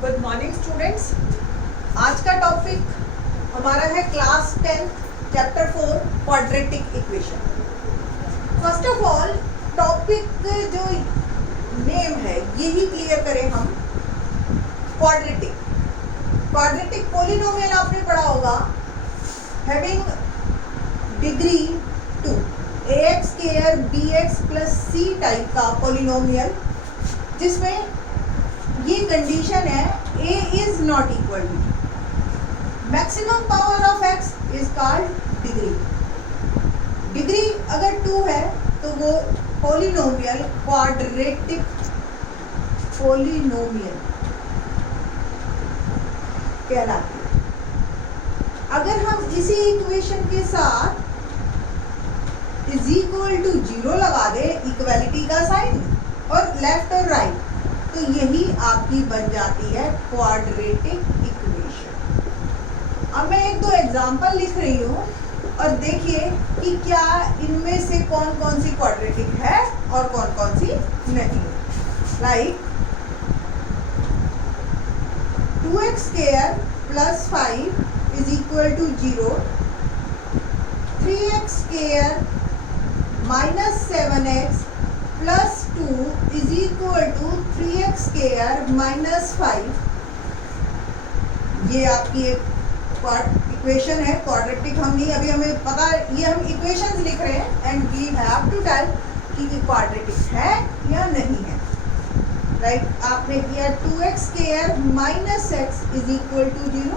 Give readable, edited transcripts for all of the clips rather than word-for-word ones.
Good morning students. आज का topic हमारा है class 10 chapter 4 quadratic equation. First of all topic जो नेम है यही क्लियर करें हम। क्वाड्रेटिक पॉलिनोमियल आपने पढ़ा होगा having degree 2 ax square bx plus c type का पॉलिनोमियल, जिसमें ये कंडीशन है a is not equal to maximum power of x is called degree. Degree अगर 2 है तो वो पॉलिनोमियल क्वाड्रेटिक पॉलिनोमियल कहलाती है। अगर हम इसी इक्वेशन के साथ इज इक्वल टू 0 लगा दे, इक्वलिटी का साइन और लेफ्ट और राइट, तो यही आपकी बन जाती है क्वाड्रेटिक इक्वेशन। अब मैं एक दो एग्जांपल लिख रही हूँ और देखिए कि क्या इनमें से कौन कौन सी क्वाड्रेटिक है और कौन कौन सी नहीं है। Like 2x square plus 5 is equal to 0, 3x square minus 7x plus 2 is equal to 3x square minus 5। ये आपकी एक इक्वेशन है क्वाड्रेटिक। हम नहीं, अभी हमें पता, ये हम इक्वेशंस लिख रहे हैं and we have to tell कि क्वाड्रेटिक है या नहीं है। राइट, आपने किया 2x square minus x is equal to 0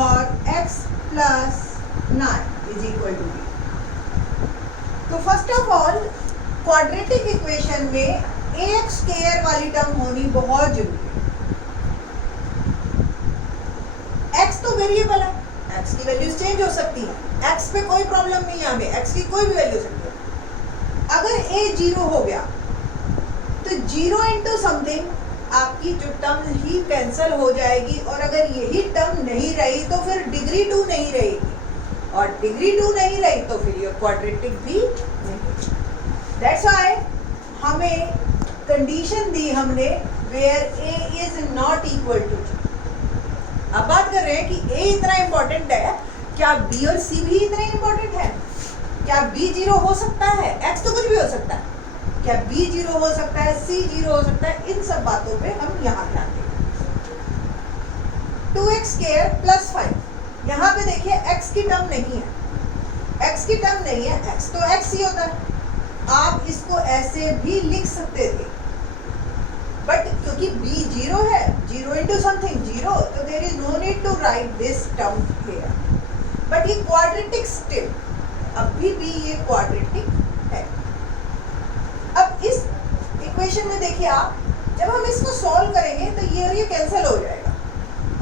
और x plus 9 is equal to 0। तो first of all quadratic equation में ax स्क्वायर वाली टर्म होनी बहुत जरूरी है। x तो वेरिएबल है, x की वैल्यूज चेंज हो सकती है, x पे कोई प्रॉब्लम नहीं है, हमें x की कोई भी वैल्यू हो सकती है। अगर a 0 हो गया तो 0 इंटू समथिंग आपकी जो टर्म ही कैंसिल हो जाएगी, और अगर यही टर्म नहीं रही तो फिर डिग्री 2 नहीं रहेगी, और डिग्री 2 नहीं रही तो फिर ये क्वाड्रेटिक भी नहीं। दैट्स व्हाई हमें कंडीशन दी हमने where a is not equal to. अब बात कर रहे हैं कि a इतना इंपॉर्टेंट है, क्या b और c भी इतने इंपॉर्टेंट है? क्या b 0 हो सकता है? x तो कुछ भी हो सकता है, क्या b 0 हो सकता है, c 0 हो सकता है? इन सब बातों पे हम यहाँ ध्यान देंगे। 2x स्क्वायर प्लस 5, यहाँ पे देखिए x की टर्म नहीं है, x की टर्म नहीं है, x तो x ही होता है। आप इसको ऐसे भी लिख सकते थे, बट क्योंकि b 0 है, 0 इंटू समथिंग 0, तो there is no need to write this term here. But ये क्वाड्रेटिक स्टिल, अभी भी ये क्वाड्रेटिक है। अब इस इक्वेशन में देखिए आप, जब हम इसको सॉल्व करेंगे तो ये कैंसिल हो जाएगा,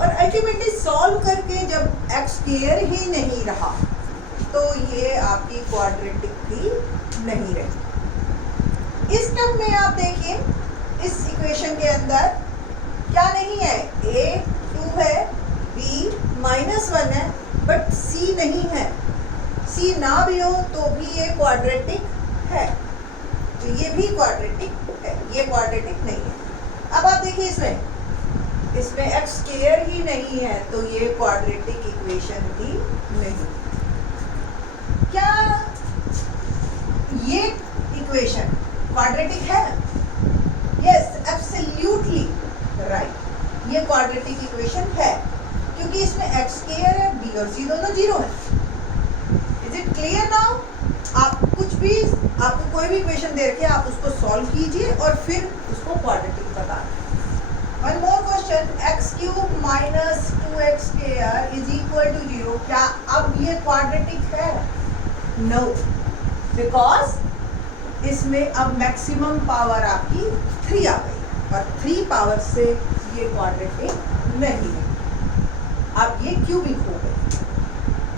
और अल्टीमेटली सॉल्व करके जब x स्क्वायर ही नहीं रहा तो ये आपकी क्वाड्रेटिक भी नहीं रही। इस टर्म में आप देखिए, इस इक्वेशन के अंदर क्या नहीं है, a 2 है, b -1 है, बट c नहीं है। c ना भी हो तो भी ये क्वाड्रेटिक है, तो ये भी क्वाड्रेटिक है, ये क्वाड्रेटिक नहीं है। अब आप देखिए इसमें x स्क्वायर ही नहीं है, तो ये क्वाड्रेटिक इक्वेशन भी नहीं। क्या ये इक्वेशन क्वाड्रेटिक है? यस, एब्सोल्युटली राइट, ये क्वाड्रेटिक इक्वेशन है, क्योंकि इसमें x स्क्वायर है, b और c दोनों 0 है। Is it clear now? आप कुछ भी, आपको कोई भी इक्वेशन दे रखी है, आप उसको सॉल्व कीजिए और फिर उसको क्वाड्रेटिक बता दें। One more question, x cube minus 2x square is equal to 0, क्या अब ये क्वाड्रेटिक है? नो, बिकॉज इसमें अब मैक्सिमम पावर आपकी 3 आ गई, और 3 पावर से ये क्वाड्रेटिक नहीं है। अब ये क्यूबिक हो गई।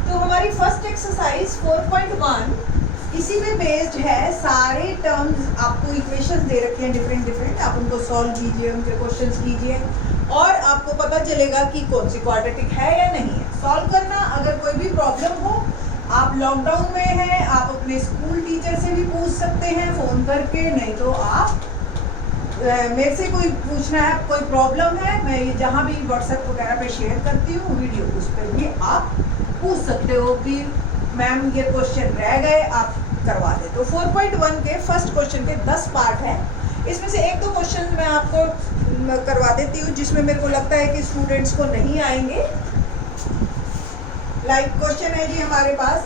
तो हमारी फर्स्ट एक्सरसाइज 4.1 इसी में बेस्ड है। सारे टर्म्स आपको इक्वेशंस दे रखे हैं डिफरेंट, आप उनको सॉल्व कीजिए, उनके क्वेश्चंस कीजिए, और आपको पता चलेगा कि कौन सी क्वाड्रेटिक है या नहीं है। सॉल्व करना, अगर कोई भी प्रॉब्लम हो, आप लॉकडाउन में हैं, आप अपने स्कूल टीचर से भी पूछ सकते हैं फ़ोन करके, नहीं तो आप मेरे से कोई पूछना है, कोई प्रॉब्लम है, मैं ये जहाँ भी व्हाट्सएप वगैरह पे शेयर करती हूँ वीडियो, उस पर भी आप पूछ सकते हो कि मैम ये क्वेश्चन रह गए, आप करवा दे। तो 4.1 के फर्स्ट क्वेश्चन के 10 पार्ट हैं, इसमें से एक दो क्वेश्चन मैं आपको करवा देती हूँ जिसमें मेरे को लगता है कि स्टूडेंट्स को नहीं आएंगे। लाइक क्वेश्चन है जी हमारे पास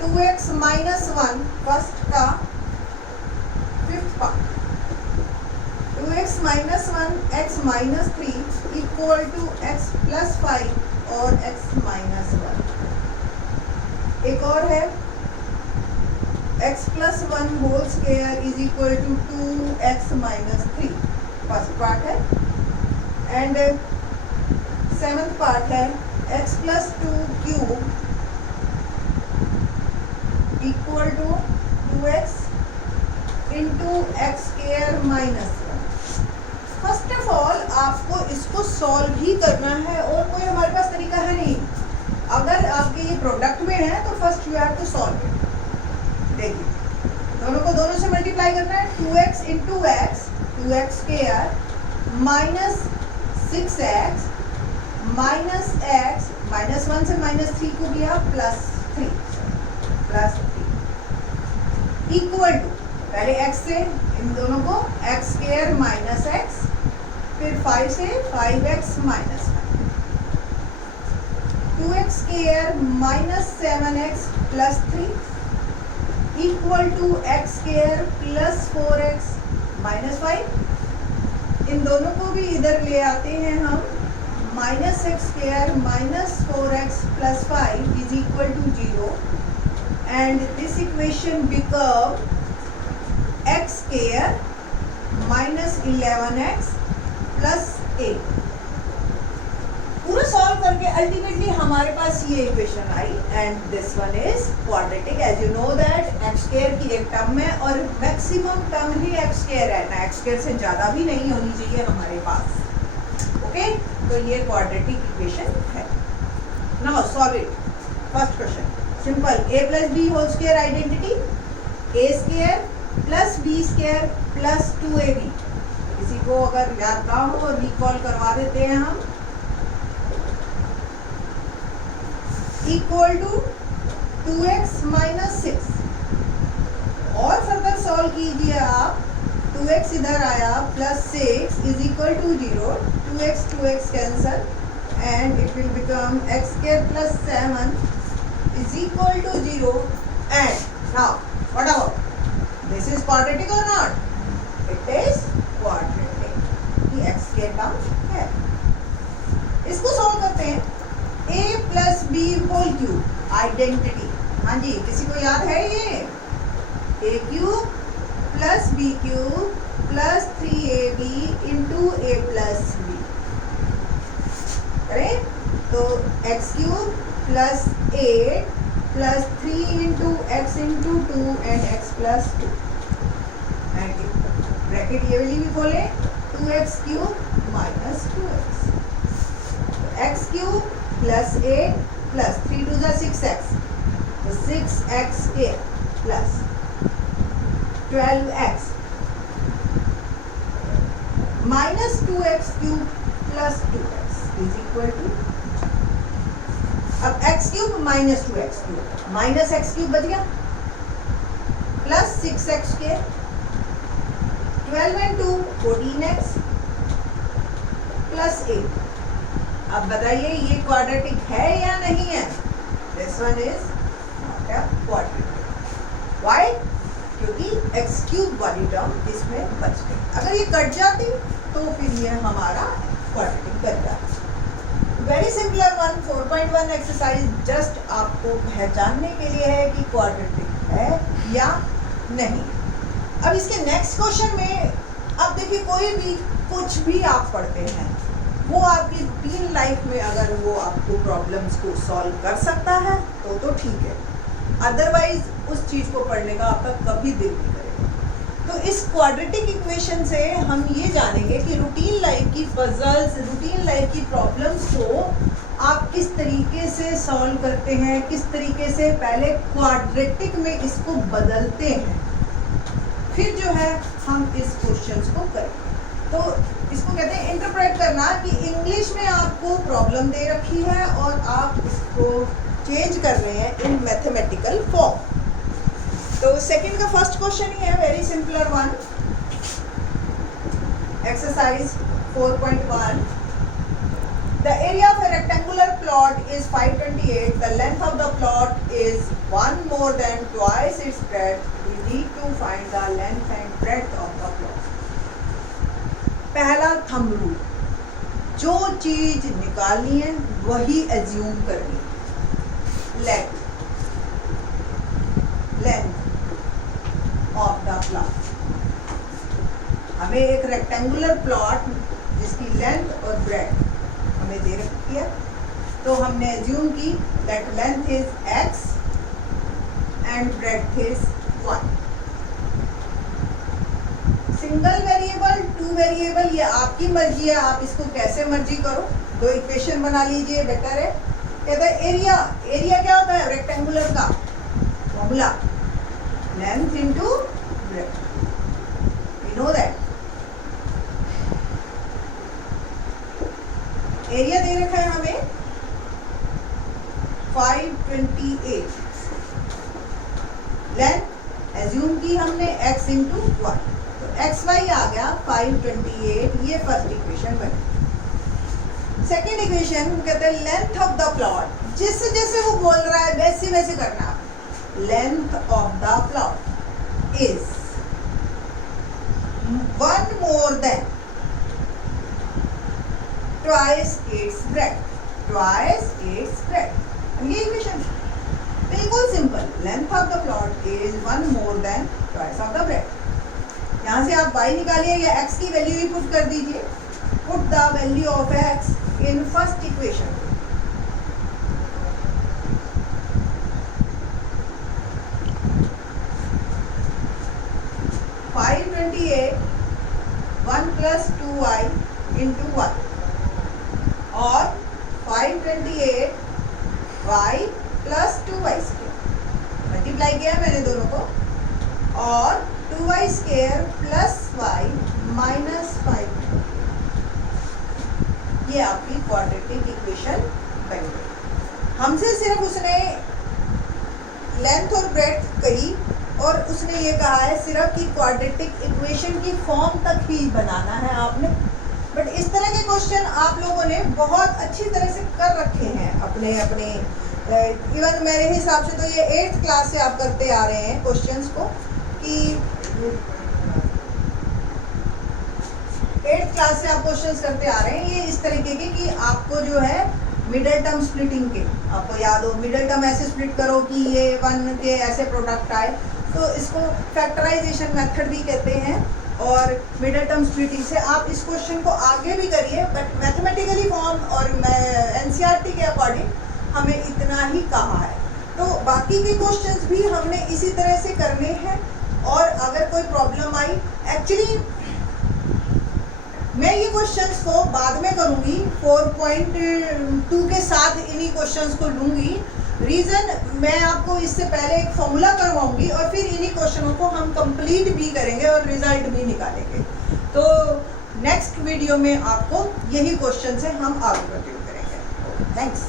2x - 1 फर्स्ट का 5th part, 2x - 1 x - 3 equal to x + 5 और x - 1। एक और है x + 1 whole square is equal to 2x - 3, first part है। एंड 7th पार्ट है x + 2 cube equal to 2x into x square -1। First of all आपको इसको solve ही करना है और कोई हमारे पास तरीका है नहीं। अगर आपके ये प्रोडक्ट में है तो first you have to solve it. देखिए दोनों को दोनों से मल्टीप्लाई करना है, 2x into x, 2x square -6x minus x, -1 से -3 को गया +3 इक्वल टू, पहले x से इन दोनों को x स्क्वायर -x, फिर 5 से 5x - 5, 2x square -7x + 3 equal to x square + 4x - 5। इन दोनों को भी इधर ले आते हैं हम, -x square -4x + 5 is equal to 0 and this equation become x square -11x + 8। पूरा सॉल्व करके अल्टीमेटली हमारे पास ये इक्वेशन आई and this one is quadratic. As you know that x square की एक टर्म है और मैक्सिमम टर्म ही x स्क्वायर है ना, x स्क्वायर से ज़्यादा भी नहीं होनी चाहिए हमारे पास। ओके, तो ये क्वाड्रेटिक इक्वेशन है। Now solve it. First question simple, a + b whole square identity, a square + b square + 2ab। किसी को अगर याद ना हो रिकॉल करवा देते हैं हम, इक्वल टू 2x - 6 और फर्दर सॉल्व कीजिए आप, 2x इधर आया +6 is equal to 0, 2x cancel and it will become x square + 7 is equal to 0 and now what about this is quadratic or not? It is quadratic। ये x के term है। इसको solve करते हैं, a + b whole cube identity. हाँ जी, किसी को याद है ये a cube + b cube + 3ab into a + b करें तो x cube + 8 + 3 into x into 2 and x + 2 end bracket ये वाली भी खोले, 2x cube - 2x, x cube + 8 + 3 2 = 6x, तो 6x square + 12x -2x cube + 2x is equal to, अब x cube -2x cube -x cube बच गया + 6x स्क्वायर, 12 and 2 14x + 8। अब बताइए ये क्वाड्रेटिक है या नहीं है? This one is not a quadratic. Why? क्योंकि x क्यूब वाली टर्म इसमें बच गई। अगर ये कट जाती तो फिर ये हमारा क्वाड्रेटिक बन जाता। Very simpler one, 4.1 exercise just आपको पहचानने के लिए है कि क्वाड्रेटिक है या नहीं। अब इसके नेक्स्ट क्वेश्चन में अब देखिए, कोई भी कुछ भी आप पढ़ते हैं वो आपकी रूटीन लाइफ में अगर वो आपको प्रॉब्लम्स को सॉल्व कर सकता है तो ठीक है, अदरवाइज उस चीज़ को पढ़ने का आपका कभी दिल नहीं करेगा। तो इस क्वाड्रेटिक इक्वेशन से हम ये जानेंगे कि रूटीन लाइफ की पजल्स, रूटीन लाइफ की प्रॉब्लम्स को आप किस तरीके से सॉल्व करते हैं, किस तरीके से पहले क्वाड्रेटिक में इसको बदलते हैं, फिर जो है हम इस क्वेश्चंस को करेंगे। तो इसको कहते हैं इंटरप्रेट करना, कि इंग्लिश में आपको प्रॉब्लम दे रखी है और आप इसको चेंज कर रहे हैं इन मैथमेटिकल फॉर्म। तो सेकंड का फर्स्ट क्वेश्चन ही है, very simpler one, exercise 4.1। The area of a rectangular plot is 528. The length of the plot is 1 more than twice its breadth. We need to find the length and breadth of the plot. पहला thumb rule, जो चीज निकालनी है वही assume करनी है। Length of the plot, हमें एक रेक्टेंगुलर प्लॉट जिसकी लेंथ और ब्रेड्थ हमें दे रखी है, तो हमने एज्यूम की that length is x and breadth is 1। Single variable, two variable, ये आपकी मर्जी है, आप इसको कैसे मर्जी करो, दो इक्वेशन बना लीजिए, बेटर है। कहते हैं एरिया, एरिया क्या होता है रेक्टेंगुलर का formula, length into breadth, we know that. Area दे रखा है हमें 528, लेंथ एज्यूम की हमने x इंटू 1, तो xy आ गया 528, ये फर्स्ट इक्वेशन बनी। सेकेंड इक्वेशन कहते हैं लेंथ ऑफ द प्लॉट, जैसे जैसे वो बोल रहा है वैसे वैसे करना। Length of the plot is 1 more than twice its breadth, twice its breadth। ये इक्वेशन बिल्कुल simple, length of the plot is 1 more than twice of the breadth। यहाँ से आप y निकालिए या x की वैल्यू ही पुट कर दीजिए। Put the value of x in first equation. Five 28 1 plus 2y into 1 और 528 y plus 2y square multiply किया मैंने दोनों को, और 2y square plus y minus 5, ये आपकी क्वाड्रेटिक इक्वेशन बन गई। हमसे सिर्फ उसने लेंथ और ब्रेड्थ कही और उसने ये कहा है सिर्फ कि क्वाड्रेटिक इक्वेशन की फॉर्म तक ही बनाना है आपने। बट इस तरह के क्वेश्चन आप लोगों ने बहुत अच्छी तरह से कर रखे हैं अपने इवन मेरे हिसाब से तो ये 8th क्लास से आप करते आ रहे हैं क्वेश्चंस को, कि 8th क्लास से आप क्वेश्चंस करते आ रहे हैं ये इस तरीके के कि आपको जो है मिडल टर्म स्प्लिटिंग के, आपको याद हो मिडल टर्म ऐसे स्प्लिट करो कि ये 1 के ऐसे प्रोडक्ट आए, तो इसको फैक्टराइजेशन मेथड भी कहते हैं। और मिडल टर्म स्प्लिटिंग से आप इस क्वेश्चन को आगे भी करिए, बट मैथमेटिकली फॉर्म और एनसीईआरटी के अकॉर्डिंग हमें इतना ही कहा है। तो बाकी के क्वेश्चंस भी हमने इसी तरह से करने हैं। और अगर कोई प्रॉब्लम आई, एक्चुअली मैं ये क्वेश्चंस को बाद में करूँगी, 4.2 के साथ इन्हीं क्वेश्चंस को लूँगी। रीज़न मैं आपको इससे पहले एक फॉर्मूला करवाऊंगी और फिर इन्हीं क्वेश्चनों को हम कंप्लीट भी करेंगे और रिजल्ट भी निकालेंगे। तो नेक्स्ट वीडियो में आपको यही क्वेश्चन से हम आगे कंटिन्यू करेंगे। थैंक्स।